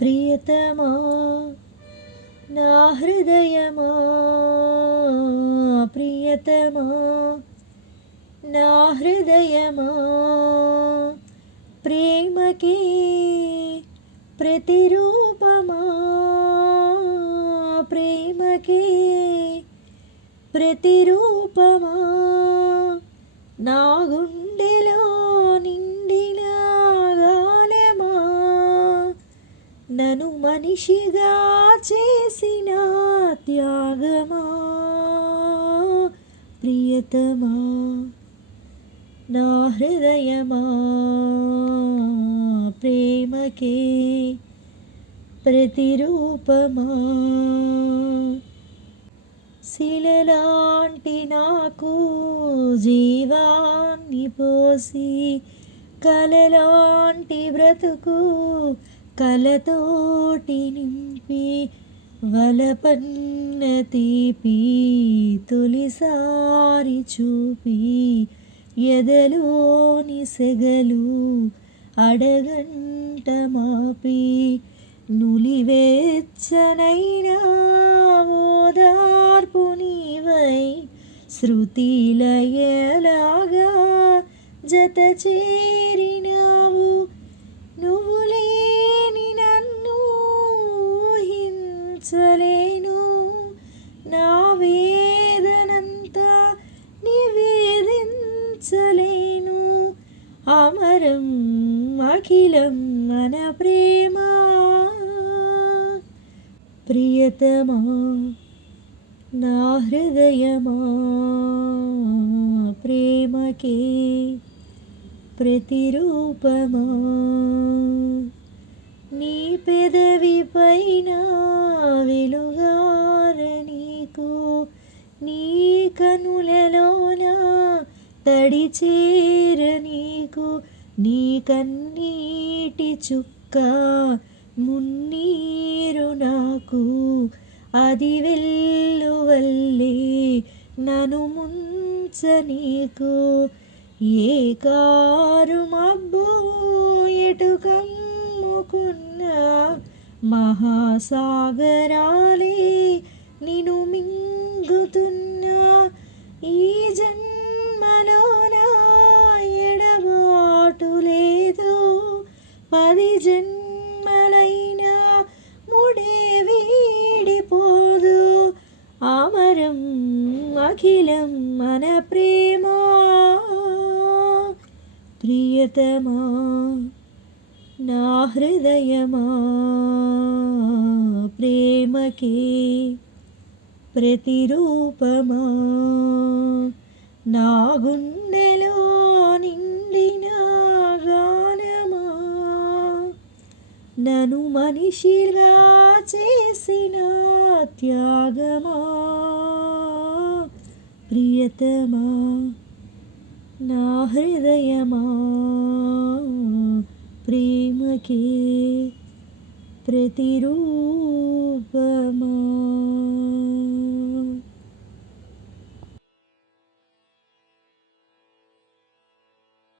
ప్రియతమా నా హృదయమా, ప్రియతమా నా హృదయమా, ప్రేమకి ప్రతిరూపమా, ప్రేమకి ప్రతిరూపమా, నా గుండెలో నిండిన గానమా, నన్ను మనిషిగా చేసిన త్యాగమా, ప్రియతమా నా హృదయమా, ప్రేమకే ప్రతిరూపమా, శిలలాంటి నాకు జీవాన్ని పోసి, కలలాంటి బ్రతుకు కలతోటి నింపి, వలపన్న తీపి తొలిసారి చూపి, ఎదలోని సెగలు అడగంట మాపి, నులివెచ్చనైనా ఓదార్పు నీవై, శృతిలయలాగా జత చేరినావు. నువ్వు లేని నన్ను ఊహించలేను, నా వేదనంతా నివేదించలేను. అమరం అఖిలం మన ప్రేమ, ప్రియతమా నా హృదయమా, ప్రేమకే ప్రతిరూపమా, నీ పెదవి పైన వెలుగార నీకు, నీ కనులలోన తడి చేర నీకు, నీ కన్నీటి చుక్క మున్నీరు నాకు, అది వెల్లువల్లే నన్ను ముంచ నీకు. ఏ కారు మబ్బు ఎటు కమ్ముకున్నా, మహాసాగరాలే నిన్ను మింగుతున్నా. ఈ జన్మలోన ఎడబాటు లేదు, 10 జన్మలైనా ముడే వీడిపోదు. అమరం అఖిలం మన ప్రేమ, ప్రియతమా నా హృదయమా, ప్రేమకే ప్రతిరూపమా, నా గుండెలో నిండిన గానమా, నన్ను మనిషిగా చేసిన త్యాగమా, ప్రియతమా నా హృదయమా, ప్రేమకే ప్రతిరూపమా.